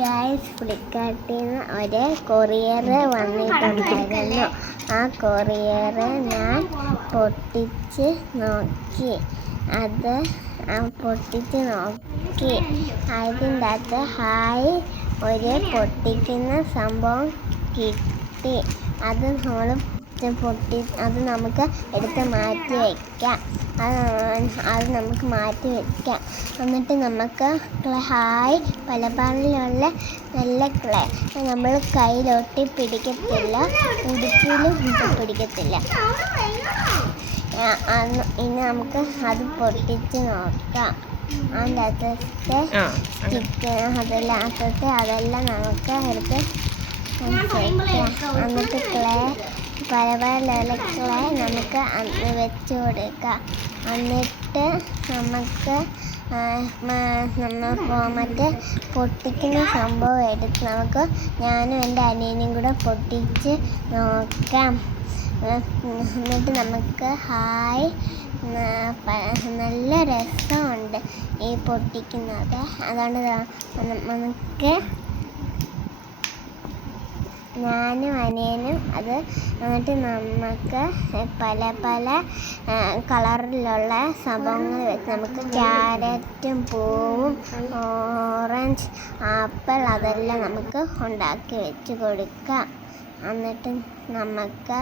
Guys, ഫ്ലിപ്കാർട്ടിൽ നിന്ന് ഒരു കൊറിയർ വന്നിട്ടുണ്ടായിരുന്നു. ആ കൊറിയർ ഞാൻ പൊട്ടിച്ച് നോക്കി. അതിൻ്റെ അകത്ത് ഹായ് ഒരു പൊട്ടിക്കുന്ന സംഭവം കിട്ടി. അത് നമുക്ക് എടുത്ത് മാറ്റി വയ്ക്കാം. എന്നിട്ട് നമുക്ക് ഹായ് പലപാടിലുള്ള നല്ല ക്ലേ നമ്മൾ കയ്യിലൊട്ടി പിടിക്കത്തില്ല, ഉടുപ്പിലും പിടിക്കത്തില്ല. ഇനി നമുക്ക് അത് പൊട്ടിച്ച് നോക്കാം. അതിൻ്റെ അകത്തെ സ്റ്റിക്ക് അതെല്ലാം നമുക്ക് എടുത്ത് എന്നിട്ട് പലപാടിലുള്ള ക്ലേ നമുക്ക് വെച്ച് കൊടുക്കാം. എന്നിട്ട് നമുക്ക് മറ്റേ പൊട്ടിക്കുന്ന സംഭവം എടുത്ത് ഞാനും എൻ്റെ അനിയനും കൂടെ പൊട്ടിച്ച് നോക്കാം. എന്നിട്ട് നമുക്ക് ഹായ് നല്ല രസമുണ്ട് ഈ പൊട്ടിക്കുന്നത്. അതുകൊണ്ട് നമുക്ക് ഞാനും അനിയനും അത് എന്നിട്ട് നമുക്ക് പല കളറിലുള്ള സംഭവങ്ങൾ വെച്ച് നമുക്ക് ക്യാരറ്റും പൂവും ഓറഞ്ച് ആപ്പിൾ അതെല്ലാം നമുക്ക് ഉണ്ടാക്കി വെച്ച് കൊടുക്കാം. എന്നിട്ട് നമുക്ക്